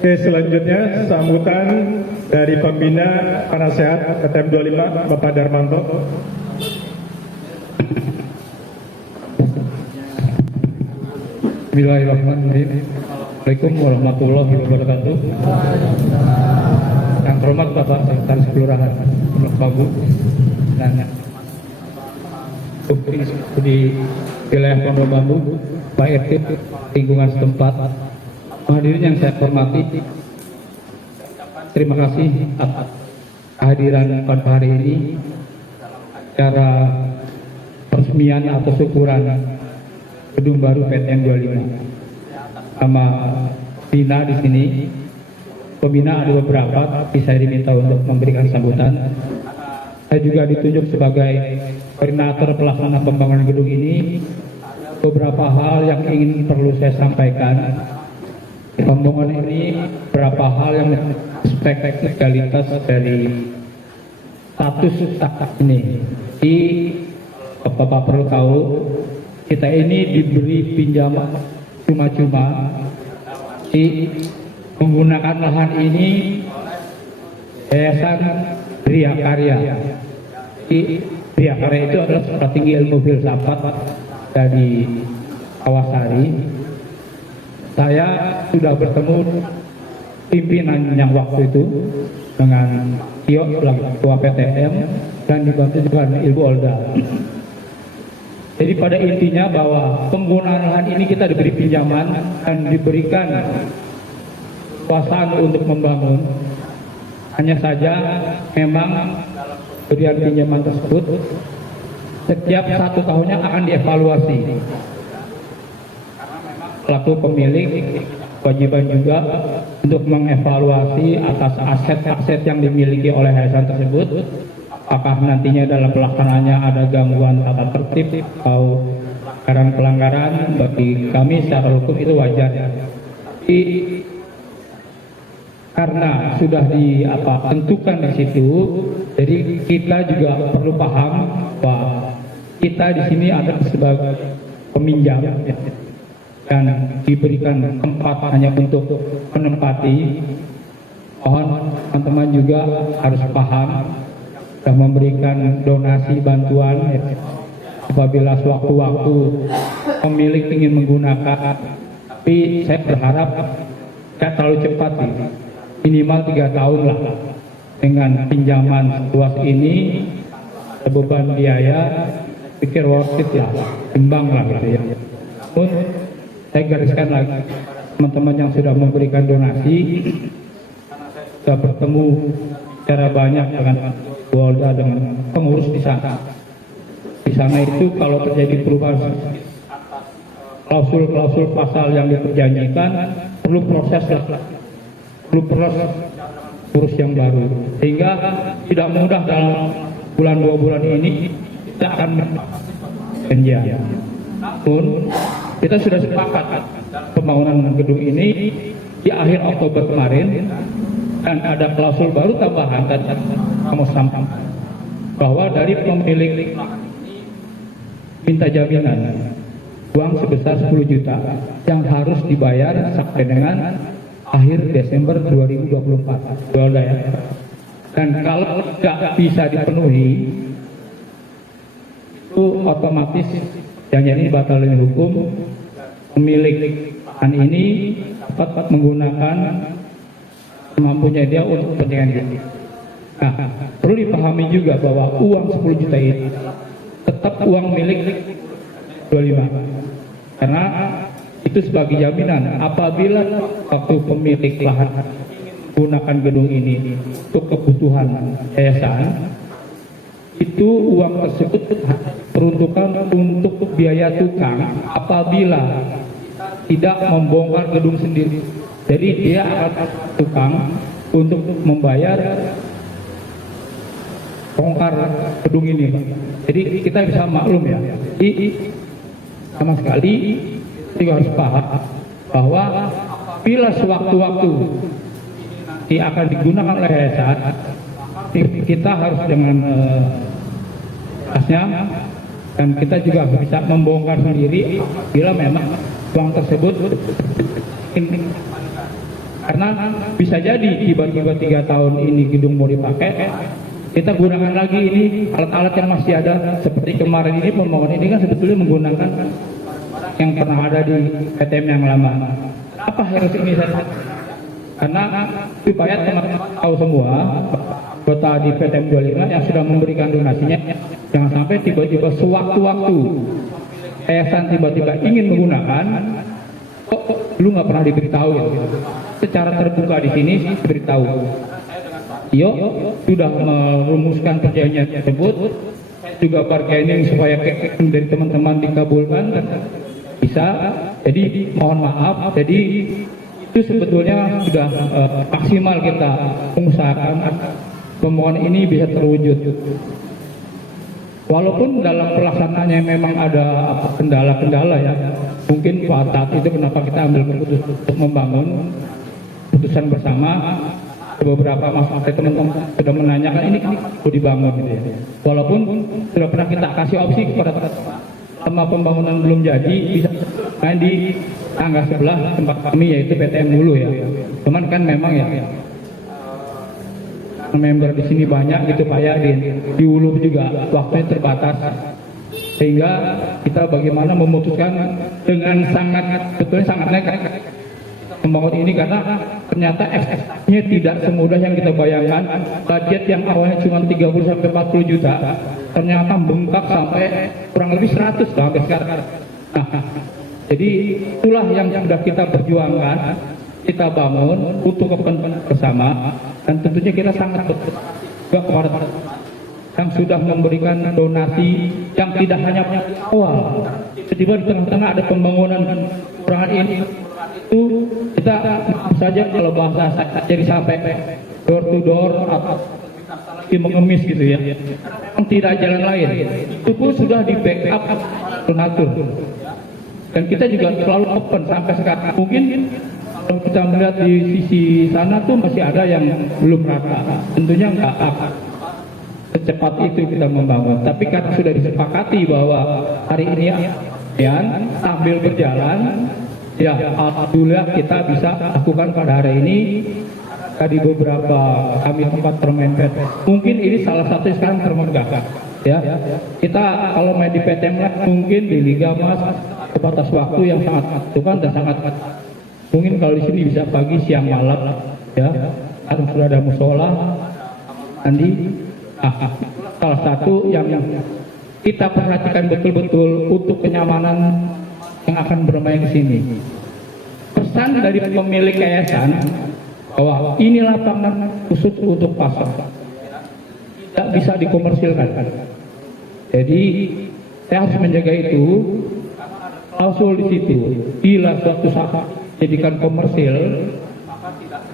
Oke, selanjutnya sambutan dari pembina penasehat KTM 25 Bapak Darmanto. Bismillahirrahmanirrahim. Assalamualaikum warahmatullahi wabarakatuh. Yang terhormat Bapak Sekretaris Kelurahan Pondok Bambu dan di wilayah Pondok Bambu, Pak RT lingkungan setempat, hadirin yang saya hormati, terima kasih atas kehadiran pada hari ini secara peresmian atau syukuran gedung baru PTN 25. Sama Bina di sini, pembina ada beberapa, tapi saya diminta untuk memberikan sambutan. Saya juga ditunjuk sebagai koordinator pelaksana pembangunan gedung ini. Beberapa hal yang ingin perlu saya sampaikan. Pembangunan ini beberapa hal yang aspek legalitas dari status ini. Jadi Bapak perlu tahu, kita ini diberi pinjaman cuma-cuma, menggunakan lahan ini Yayasan Bria Karya. Bria Karya itu adalah strategi ilmu filsafat dari Kawasari. Saya sudah bertemu pimpinan yang waktu itu dengan Tio selaku ketua PTM dan dibantu juga Ibu Olda. Jadi pada intinya bahwa penggunaan lahan ini kita diberi pinjaman dan diberikan kekuasaan untuk membangun. Hanya saja memang pemberian pinjaman tersebut setiap 1 tahunnya akan dievaluasi. Pelaku pemilik kewajiban juga untuk mengevaluasi atas aset-aset yang dimiliki oleh yayasan tersebut. Apakah nantinya dalam pelaksanaannya ada gangguan tata tertib atau pelanggaran, bagi kami secara hukum itu wajar. Tapi karena sudah tentukan di situ, jadi kita juga perlu paham bahwa kita di sini ada sebagai peminjam dan diberikan tempat hanya untuk menempati. Mohon teman-teman juga harus paham dan memberikan donasi bantuan apabila sewaktu-waktu pemilik ingin menggunakan. Tapi saya berharap tidak terlalu cepat, minimal 3 tahun lah. Dengan pinjaman luas ini, beban biaya pikir worth it lah, imbang lah gitu ya. Namun saya gariskan lagi, teman-teman yang sudah memberikan donasi, sudah bertemu secara banyak dengan Walda, dengan pengurus di sana. Di sana itu kalau terjadi perubahan klausul-klausul pasal yang diperjanjikan, perlu proses urus yang baru, sehingga tidak mudah dalam bulan 2 bulan ini kita akan berjanji. Pun kita sudah sepakat pembangunan gedung ini di akhir Oktober kemarin, dan ada klausul baru tambahan dan kamu sampaikan bahwa dari pemilik minta jaminan uang sebesar 10 juta yang harus dibayar sampai dengan akhir Desember 2024. Ya. Dan kalau tidak bisa dipenuhi, itu otomatis yang ini batalin hukum. Pemilik lahan ini dapat menggunakan kemampuannya dia untuk kepentingan dia. Nah, perlu dipahami juga bahwa uang 10 juta ini tetap uang milik 25, karena itu sebagai jaminan apabila waktu pemilik lahan menggunakan gedung ini untuk kebutuhan yayasan, itu uang tersebut peruntukan untuk biaya tukang apabila tidak membongkar gedung sendiri. Jadi dia akan tukang untuk membayar bongkar gedung ini. Jadi kita bisa maklum ya. Jadi sama sekali kita harus paham bahwa bila sewaktu-waktu ini akan digunakan oleh yayasan, kita harus dengan pasnya, dan kita juga bisa membongkar sendiri bila memang uang tersebut Karena bisa jadi tiba-tiba 3 tahun ini gedung mau dipakai, kita gunakan lagi ini alat-alat yang masih ada. Seperti kemarin ini pembangunan ini kan sebetulnya menggunakan yang pernah ada di PTM yang lama. Apa harus ini saya? Karena supaya teman-teman tahu semua, kota di PTM 25 yang sudah memberikan donasinya, jangan sampai tiba-tiba sewaktu-waktu yayasan tiba-tiba ingin menggunakan, kok lu nggak pernah diberitahu ya? Secara terbuka di sini diberitahu. Yo sudah merumuskan perjanjian tersebut, juga bargaining supaya keinginan dari teman-teman dikabulkan bisa. Jadi mohon maaf, jadi itu sebetulnya sudah maksimal kita mengusahakan permohonan ini bisa terwujud. Walaupun dalam pelaksanaannya memang ada kendala-kendala ya. Mungkin pada saat itu kenapa kita ambil keputusan untuk membangun keputusan bersama. Beberapa masyarakat teman-teman sudah menanyakan ini mau dibangun gitu ya. Walaupun sudah pernah kita kasih opsi kepada sama pembangunan belum jadi bisa main di tangga sebelah tempat kami yaitu PTM dulu ya. Cuman kan memang ya member di sini banyak gitu Pak ya, di Hulu juga waktunya terbatas, sehingga kita bagaimana memutuskan dengan sebetulnya sangat nekat membangun ini karena ternyata eksekusinya tidak semudah yang kita bayangkan. Budget yang awalnya cuma 30-40 juta ternyata bengkak sampai kurang lebih 100 sampai sekarang. Nah, jadi itulah yang sudah kita perjuangkan, kita bangun untuk kepentingan bersama, dan tentunya kita sangat berterima kasih kepada yang sudah memberikan donasi yang tidak hanya awal. Tiba-tiba di tengah-tengah ada pembangunan perumahan ini, itu kita maaf saja kalau bahasa saya jadi sampai door to door atau mengemis gitu ya. Tidak jalan lain. Itu pun sudah di backup donatur. Dan kita juga selalu open sampai sekarang. Mungkin kalau kita melihat di sisi sana tuh masih ada yang belum rata. Tentunya nggak akan secepat itu kita membangun. Tapi karena sudah disepakati bahwa hari ini ya sambil berjalan, ya alhamdulillah kita bisa lakukan pada hari ini. Di beberapa kami tempat bermain PTM, mungkin ini salah satu sekarang termegah ya. Kita kalau main di PTM mungkin di Liga Mas batas waktu yang sangat menentukan dan sangat mungkin kalau di sini bisa pagi siang malam ya. Atau sudah ada musola nanti salah satu yang kita perhatikan betul-betul untuk kenyamanan yang akan bermain di sini. Pesan dari pemilik yayasan bahwa ini lapangan khusus untuk pasar, tidak bisa dikomersilkan. Jadi saya harus menjaga itu. Klausul di situ, bila suatu saat jadikan komersil,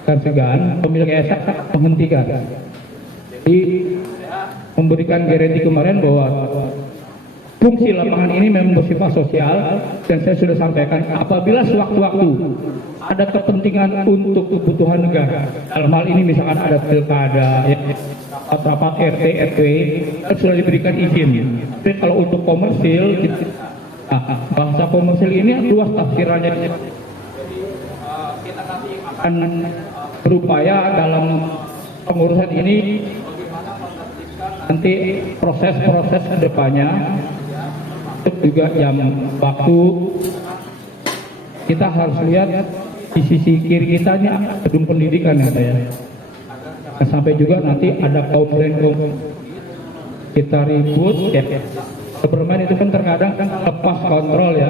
dan segan pemilik yayasan menghentikan. Jadi memberikan garansi kemarin bahwa fungsi lapangan ini memang bersifat sosial, dan saya sudah sampaikan apabila sewaktu-waktu ada kepentingan untuk kebutuhan negara, dalam hal ini misalkan ada pilkada, rapat RT, RW, sudah diberikan izin. Tapi kalau untuk komersil, bahasa komersil ini luas tafsirannya. Kita akan berupaya dalam pengurusan ini nanti proses-proses kedepannya, juga jam waktu kita harus lihat di sisi kiri kita ini gedung pendidikan ya saya. Sampai juga nanti ada kaum kita ribut ya. Bermain itu kan terkadang lepas kontrol ya.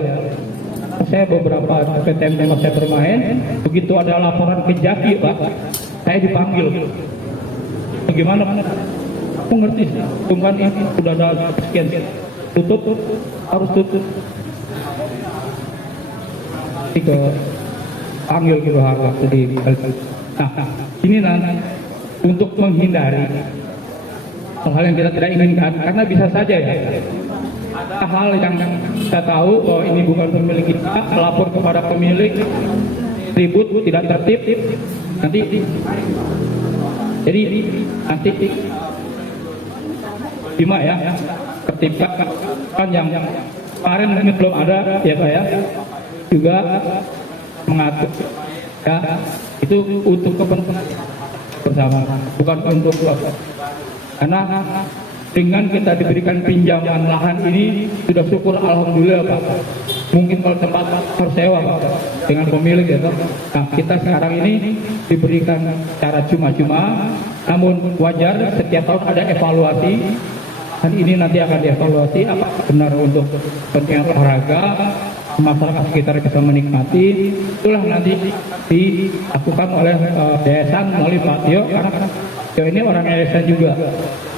Saya beberapa PTM tempat saya bermain, begitu ada laporan kejati Pak, saya dipanggil. Bagaimana? Aku ngerti, bukan ini sudah ada sekian tutup, harus tutup. Ke panggil gitu waktu di. Nah, ini nanti untuk menghindari hal-hal yang kita tidak inginkan, karena bisa saja ya ada hal yang kita tahu bahwa ini bukan pemilik kita, melapor kepada pemilik, ribut, tidak tertib, nanti jadi nanti lima ya tertibkan kan yang kemarin mungkin belum ada ya Pak ya, juga mengatur ya Itu untuk kepentingan bersama, bukan untuk karena dengan kita diberikan pinjaman lahan ini sudah syukur alhamdulillah Pak. Mungkin kalau tempat harus sewa Pak dengan pemilik ya. Nah kita sekarang ini diberikan cara cuma-cuma, namun wajar setiap tahun ada evaluasi. Dan ini nanti akan dievaluasi apa benar untuk kepentingan olahraga, masyarakat sekitar bisa menikmati. Itulah nanti dilakukan oleh yayasan melalui Pak Tio, karena Tio ini orang yayasan juga.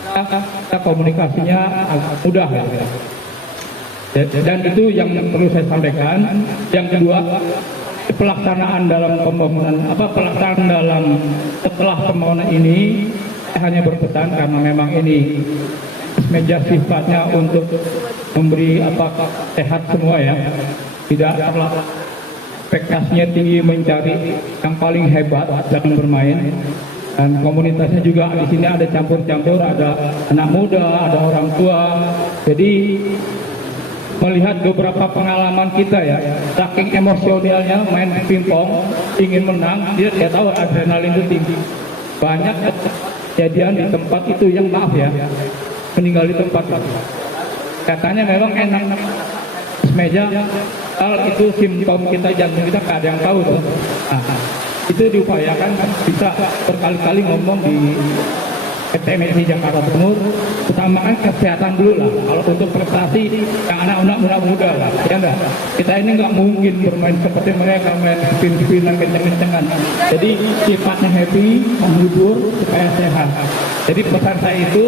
Kita komunikasinya agak mudah ya. Dan itu yang perlu saya sampaikan. Yang kedua, pelaksanaan dalam pembangunan pelaksanaan dalam setelah pembangunan ini hanya berpesan karena memang ini meja sifatnya untuk memberi sehat semua ya, tidak terlalu ekspektasinya tinggi mencari yang paling hebat dalam bermain. Dan komunitasnya juga di sini ada campur-campur, ada anak muda, ada orang tua. Jadi melihat beberapa pengalaman kita ya, saking emosionalnya main pingpong, ingin menang, dia tahu adrenalin itu tinggi. Banyak kejadian di tempat itu yang maaf ya, meninggal di tempat itu. Katanya memang enak meja, hal itu simptom kita, jantung kita nggak ada yang tahu tuh. Itu diupayakan bisa berkali-kali ngomong di PTMSI Jakarta Timur, utamakan kesehatan dulu lah. Kalau untuk prestasi yang anak-anak muda lah, ya enggak. Kita ini nggak mungkin bermain seperti mereka main spin-spinan kenceng-kencengan. Jadi sifatnya happy, menghibur supaya sehat. Jadi pesan saya itu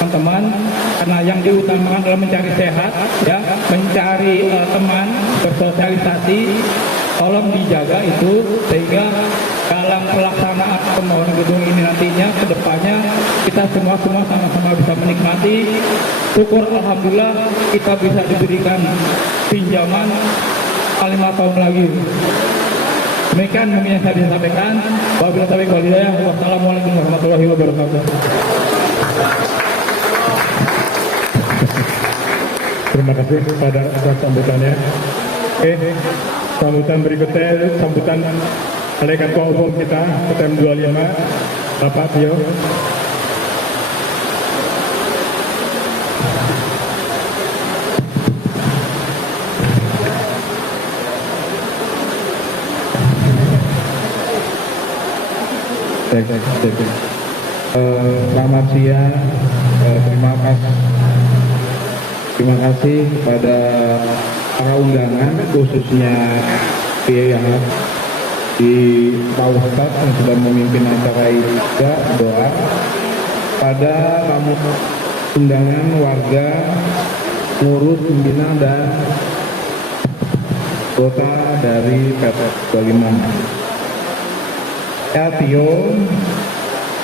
teman-teman, karena yang diutamakan adalah mencari sehat, ya, mencari teman, bersosialisasi. Tolong dijaga itu sehingga dalam pelaksanaan pembangunan gedung ini nantinya ke depannya kita semua sama-sama bisa menikmati. Syukur alhamdulillah kita bisa diberikan pinjaman 5 tahun lagi. Demikian yang saya disampaikan. Wabillahi taufiq wal hidayah. Wassalamualaikum warahmatullahi wabarakatuh. Terima kasih kepada atas sambutannya. Oke, sambutan berikutnya, sambutan oleh Ketua Umum kita, PTM 25, Bapak Tio. Selamat siang, terima kasih kepada para undangan, khususnya pihak di Pak Ustadz yang sudah memimpin acara ini juga doa pada tamu undangan warga, pengurus, pimpinan dan kota dari PT 25. Saya Tio,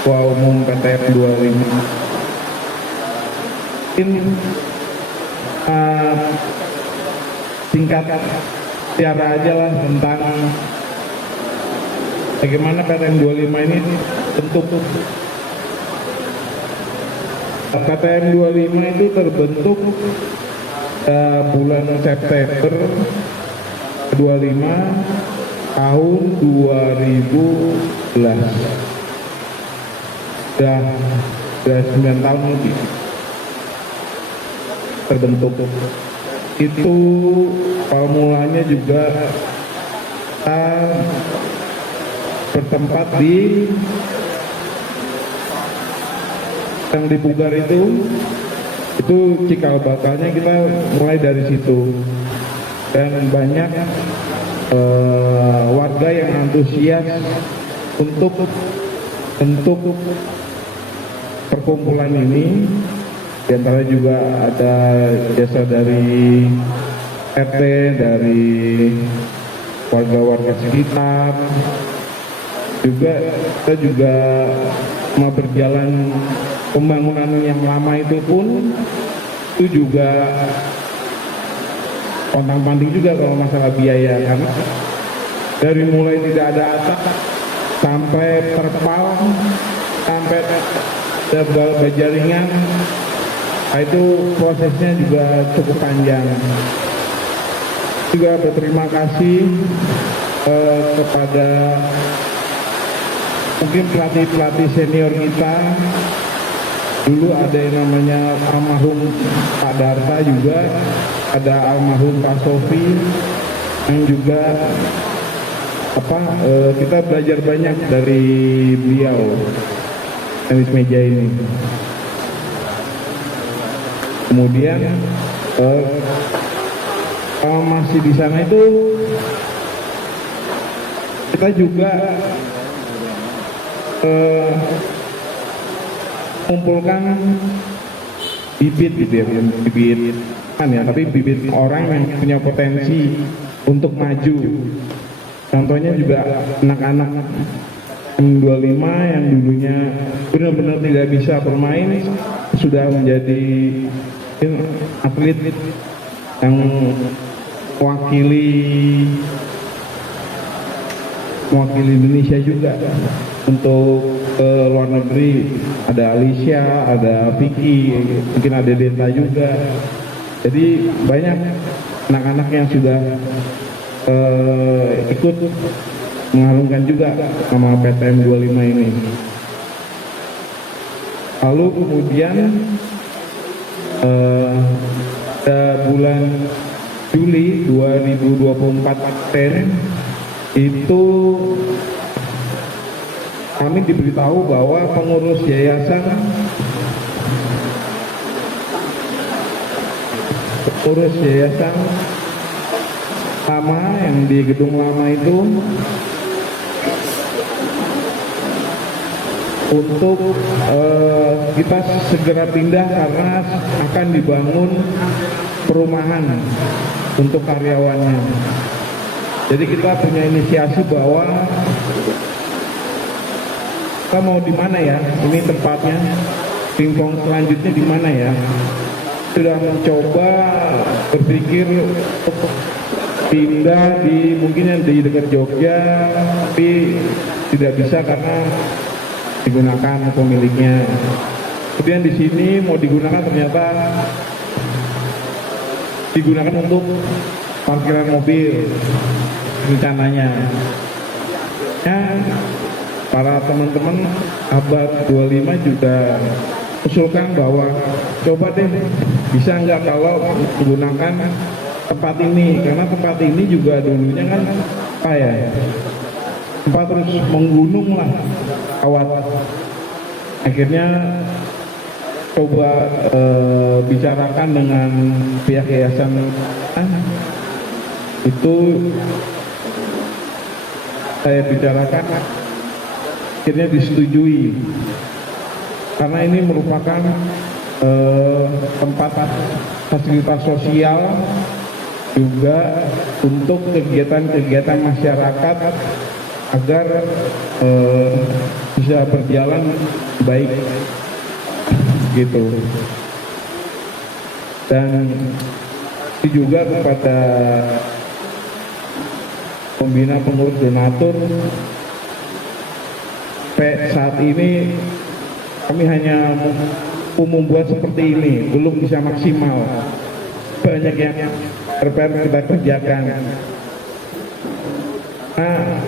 Ketua Umum PTM 25. Singkat secara aja lah tentang bagaimana PTM 25 ini bentuk. PTM 25 itu terbentuk bulan September 25 tahun 2011. Sudah 9 tahun lebih terbentuk. Itu mulanya juga bertempat di yang di Pugar itu cikal bakalnya kita mulai dari situ, dan banyak warga yang antusias untuk perkumpulan ini. Di antara juga ada jasa dari RT, dari warga-warga sekitar. Kita juga mau berjalan pembangunan yang lama itu pun itu juga pontang-panting juga kalau masalah biaya, karena dari mulai tidak ada atap sampai terpal sampai berjaringan, itu prosesnya juga cukup panjang. Juga berterima kasih kepada mungkin pelatih-pelatih senior kita, dulu ada yang namanya almarhum Pak Darta juga, ada almarhum Pak Sofi, yang juga kita belajar banyak dari beliau tenis meja ini. Kemudian kalau masih di sana itu kita juga kumpulkan bibit gitu ya, bibit kan ya, tapi bibit orang yang punya potensi untuk maju. Contohnya juga anak-anak M25 yang dulunya benar-benar tidak bisa bermain sudah menjadi atlet yang mewakili Indonesia juga untuk luar negeri. Ada Alicia, ada Vicky, mungkin ada Denta juga. Jadi banyak anak-anak yang sudah ikut mengharumkan juga nama PTM 25 ini. Lalu kemudian bulan Juli 2024 itu kami diberitahu bahwa pengurus yayasan lama yang di gedung lama itu untuk kita segera pindah karena akan dibangun perumahan untuk karyawannya. Jadi kita punya inisiasi bahwa kita mau di mana ya? Ini tempatnya, pingpong selanjutnya di mana ya? Sudah mencoba berpikir pindah di mungkin yang di dekat Jogja, tapi tidak bisa karena digunakan pemiliknya. Kemudian di sini mau digunakan ternyata digunakan untuk parkiran mobil rencananya. Ya, para teman-teman abad 25 juga usulkan bahwa coba deh bisa nggak kalau menggunakan tempat ini, karena tempat ini juga dulunya kan apa ya, tempat terus menggunung lah kawat. Akhirnya coba bicarakan dengan pihak yayasan itu, saya bicarakan, akhirnya disetujui karena ini merupakan tempat fasilitas sosial juga untuk kegiatan-kegiatan masyarakat agar bisa berjalan baik gitu. Dan juga kepada pembina pengurus donatur, saat ini kami hanya membuat seperti ini, belum bisa maksimal. Banyak yang kita kerjakan. Nah,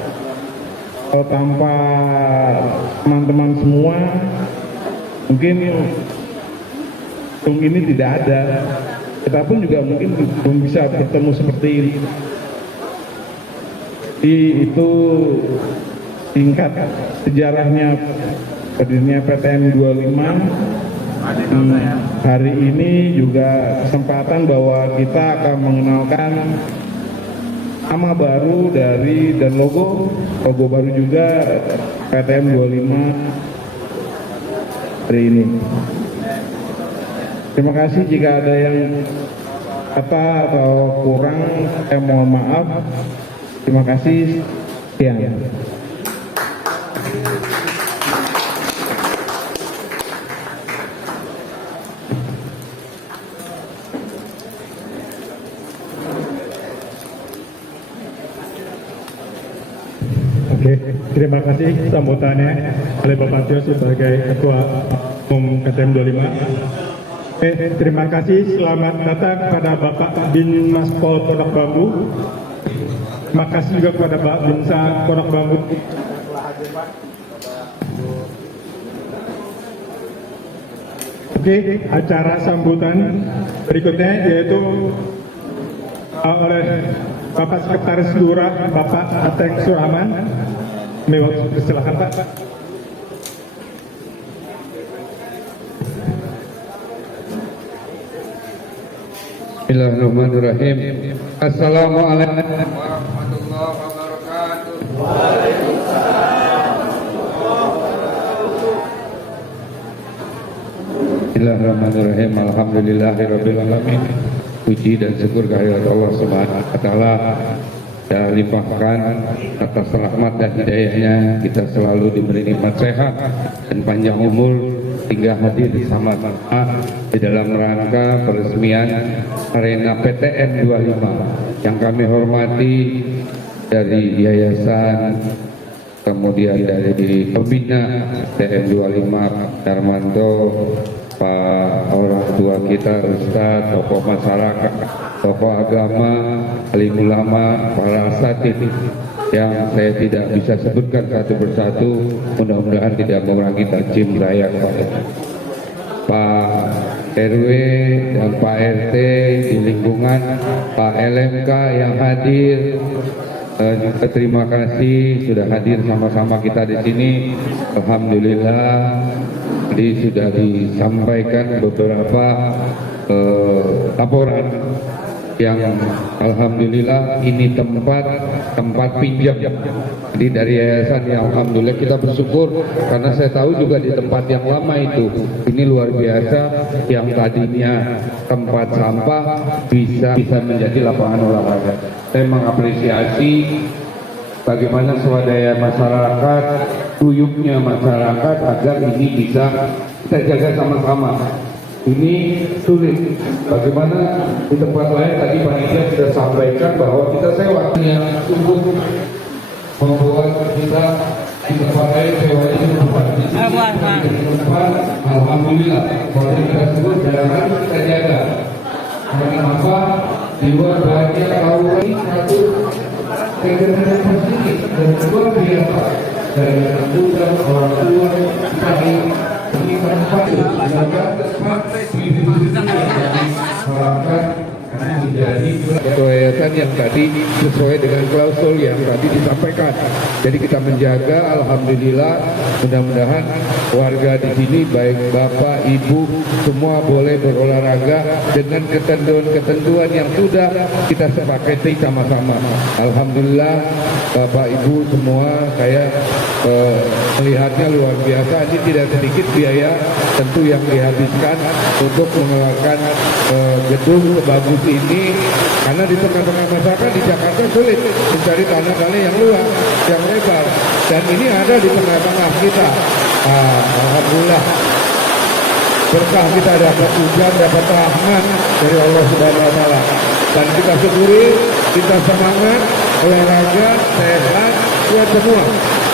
kalau tanpa teman-teman semua, mungkin ini tidak ada. Kita pun juga mungkin belum bisa bertemu seperti ini. Itu tingkat sejarahnya berdirinya PTM 25. Hari ini juga kesempatan bahwa kita akan mengenalkan nama baru dari dan logo baru juga PTM 25 hari ini. Terima kasih, jika ada yang kata atau kurang, saya mohon maaf. Terima kasih. Sekian. Oke, terima kasih sambutannya oleh Bapak Tio sebagai Ketua Umum KTM 25. Terima kasih, selamat datang kepada Bapak Binmas Pol Pondok Bambu. Terima kasih juga kepada Pak Binsa Pondok Bambu Oke, acara sambutan berikutnya yaitu oleh Bapak Sekretaris Lurah Bapak Ateng Suraman. Silakan Pak. Bismillahirrahmanirrahim. Assalamualaikum warahmatullahi wabarakatuh. Bismillahirrahmanirrahim. Alhamdulillahirabbil alamin. Puji dan syukur kehadirat Allah Subhanahu wa taala dan limpahkan atas rahmat dan hidayahnya kita selalu diberi nikmat sehat dan panjang umur hingga hadir bersama-sama di dalam rangka peresmian arena PTN 25 yang kami hormati dari yayasan, kemudian dari pembina PTN 25 Darmanto, Pak orang tua kita, Ustadz, tokoh masyarakat, tokoh agama, alim ulama, para asatid yang saya tidak bisa sebutkan satu persatu, mudah-mudahan tidak mengurangi tajim saya kepada Pak RW dan Pak RT di lingkungan, Pak LMK yang hadir. Terima kasih sudah hadir sama-sama kita di sini. Alhamdulillah, jadi sudah disampaikan beberapa laporan yang alhamdulillah ini tempat pinjam. Jadi dari yayasan yang alhamdulillah kita bersyukur karena saya tahu juga di tempat yang lama itu ini luar biasa, yang tadinya tempat sampah bisa menjadi lapangan olahraga. Saya mengapresiasi bagaimana swadaya masyarakat, guyupnya masyarakat agar ini bisa kita jaga sama-sama. Ini sulit. Bagaimana di tempat lain tadi panitia sudah sampaikan bahwa kita sewa yang sungguh membuat kita di tempat lain sewa ini tempat di tempat alhamdulillah kalau kita sebut jangan kita jaga. Kenapa? Di luar banyak kaum ini satu kegiatan positif dan luar biasa dari anak muda, orang tua, kami tempat yayasan yang tadi sesuai dengan klausul yang tadi disampaikan. Jadi kita menjaga, alhamdulillah, mudah-mudahan warga di sini baik bapak, ibu semua boleh berolahraga dengan ketentuan yang sudah kita sepakati sama-sama. Alhamdulillah, bapak ibu semua saya melihatnya luar biasa. Ini tidak sedikit biaya tentu yang dihabiskan untuk mengeluarkan gedung sebagus ini, karena di tengah-tengah masyarakat di Jakarta sulit mencari tanah-tanah yang luas, yang lebar, dan ini ada di tengah-tengah kita. Alhamdulillah berkah, kita dapat hujan, dapat rahmat dari Allah Subhanahu wa taala, dan kita syukuri, kita semangat olahraga sehat buat semua.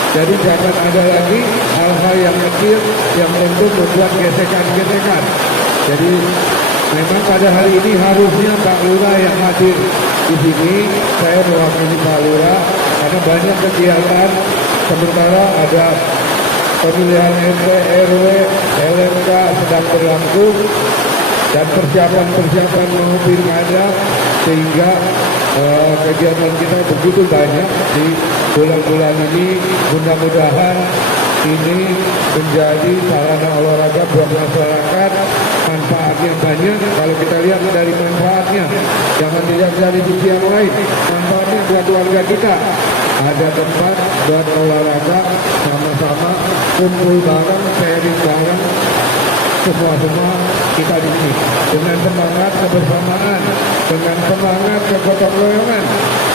Jadi jangan ada lagi hal-hal yang kecil yang tentu membuat gesekan-gesekan. Jadi memang pada hari ini harusnya Pak Lurah yang hadir di sini. Saya mewakili Pak Lurah karena banyak kegiatan, sementara ada pemilihan RT, RW, LMK sedang berlangsung dan persiapan mau pilkada, sehingga kegiatan kita begitu banyak di bulan-bulan ini. Mudah-mudahan ini menjadi sarana olahraga buat masyarakat, manfaatnya banyak. Kalau kita lihat dari manfaatnya, jangan dilihat dari sisi yang lain, manfaatnya buat warga kita. Ada tempat buat olahraga, sama-sama kumpul bareng, sharing bareng, semua kita di sini dengan semangat kebersamaan, dengan semangat kegotong royongan.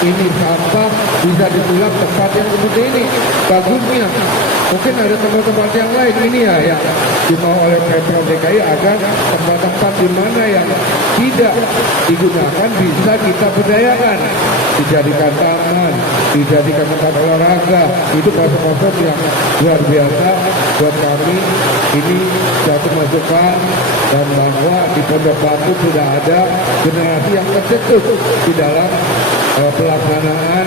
Ini sampah bisa disulap tempat yang seperti ini. Bagusnya mungkin ada tempat-tempat yang lain, ini ya yang dimau oleh Pemprov DKI agar tempat-tempat di mana yang tidak digunakan bisa kita berdayakan, dijadikan taman, dijadikan tempat olahraga. Itu konsep-konsep yang luar biasa buat kami. Ini satu masukan, dan bahwa di Pondok Batu sudah ada generasi yang tercetus di dalam pelaksanaan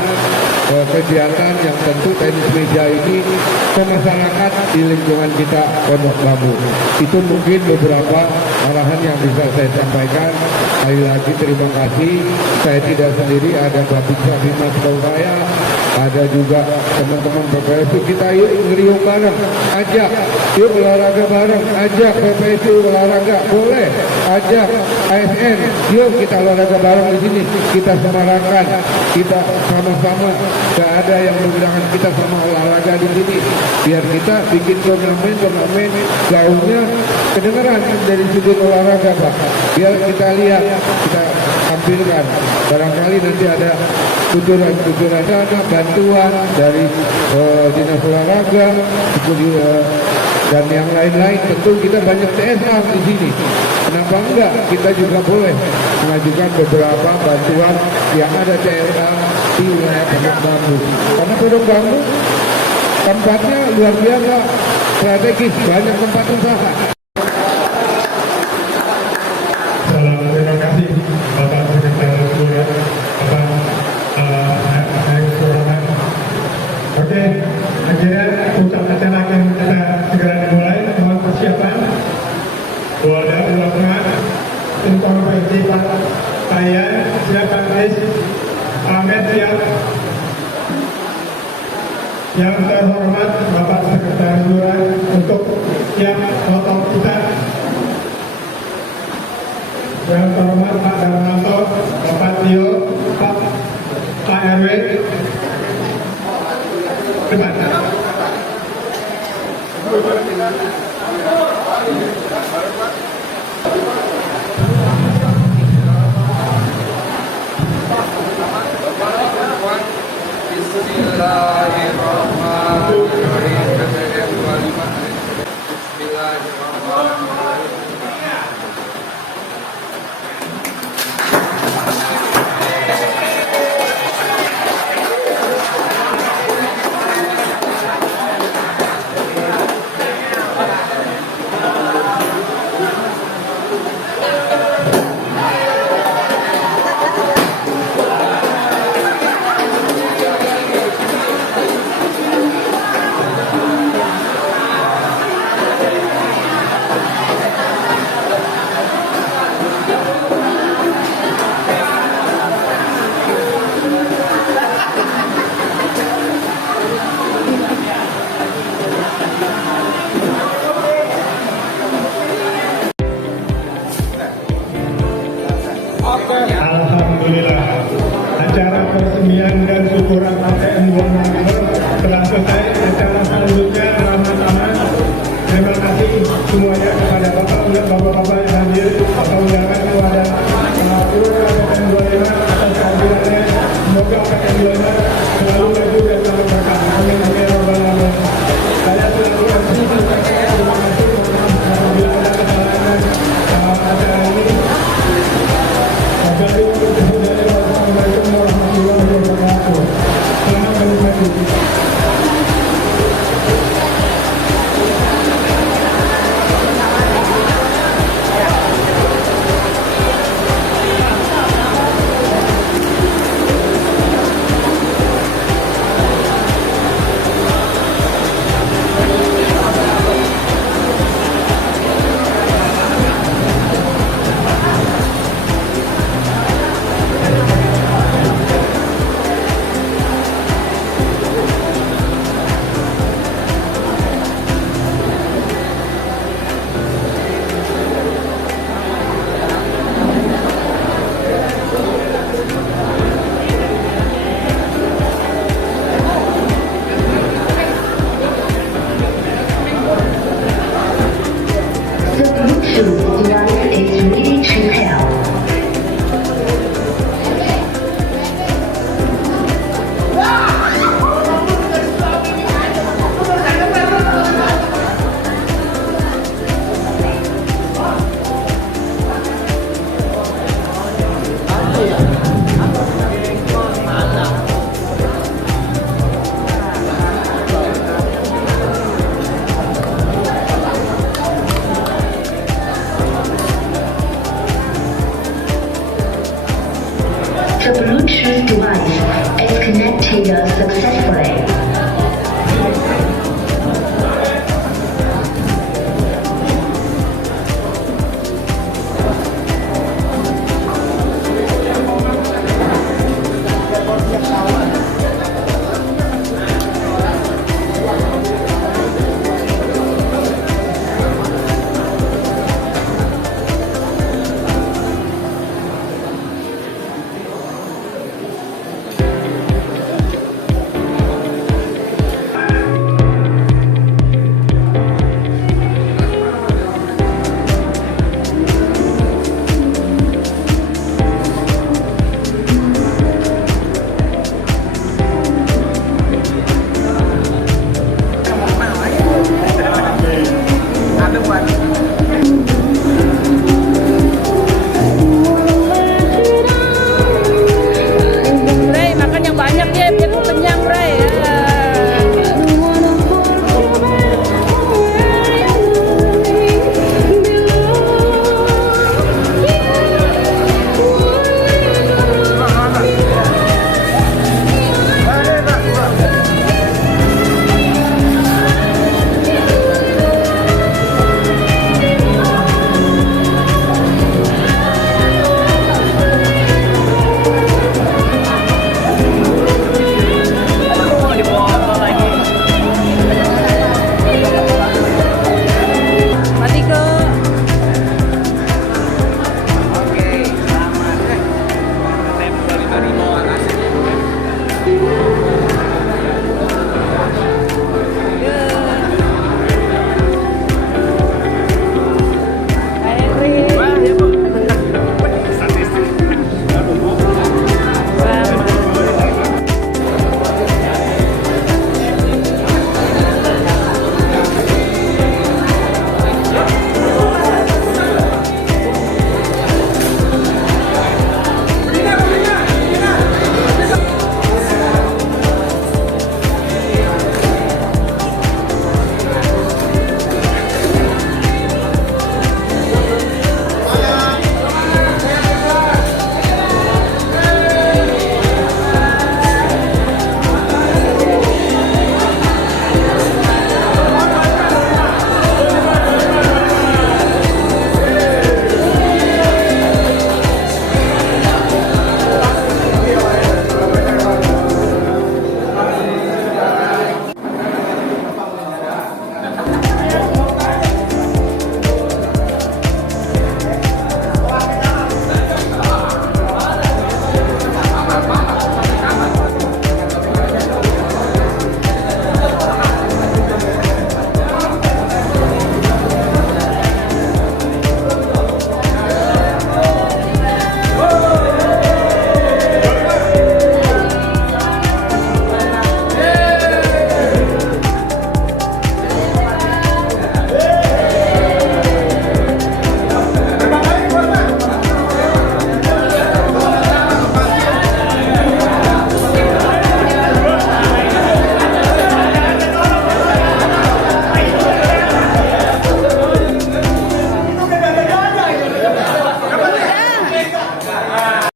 kegiatan yang tentu tenis meja ini ke masyarakat di lingkungan kita Pondok Bambu. Itu mungkin beberapa arahan yang bisa saya sampaikan. Sekali lagi terima kasih. Saya tidak sendiri, ada Bapak Safimas Baukaya, ada juga teman-teman PPSU. Kita yuk ngeriung bareng, ajak, yuk olahraga bareng, ajak PPSU olahraga, boleh, ajak ASN, yuk kita olahraga bareng di sini, kita semarakan, kita sama-sama, gak ada yang menggunakan kita sama olahraga di sini, biar kita bikin turnamen gaungnya kedengeran dari sudut olahraga Pak, biar kita lihat, kita tampilkan, barangkali nanti ada kucuran dana, bantuan dari dinas olahraga, dan yang lain-lain. Tentu kita banyak TSA di sini. Kenapa enggak? Kita juga boleh mengajukan beberapa bantuan yang ada TSA di wilayah Pondok Bambu. Karena Pondok Bambu tempatnya luar biasa strategis, banyak tempat usaha. Salam terima kasih Bapak Sekretaris Lurah, Bapak Surahman. Oke, akhirnya puncak acara akan kita segera dimulai. Mohon persiapan. Wadah ulama, informasi Pak saya silakan guys. Ahmed siap. Yang terhormat Bapak Sekretaris Lurah untuk siap foto kita. Yang terhormat Pak Darmanto, Bapak Tio, Pak RW, depan. Alhamdulillah, acara peresmian dan syukuran ATM 26 telah selesai. Acara selanjutnya ramah-tamah. Terima kasih semuanya kepada bapak-bapak yang hadir atau undangan kepada ATM 25 atas kehadirannya. Semoga ATM 25 selalu maju dan selalu berkah. Amin amin ya rabbal alamin. Saya selalu terima kasih apabila ada kesalahan acara ini. Assalamualaikum warahmatullahi wabarakatuh. Selamat menikmati. Revolution.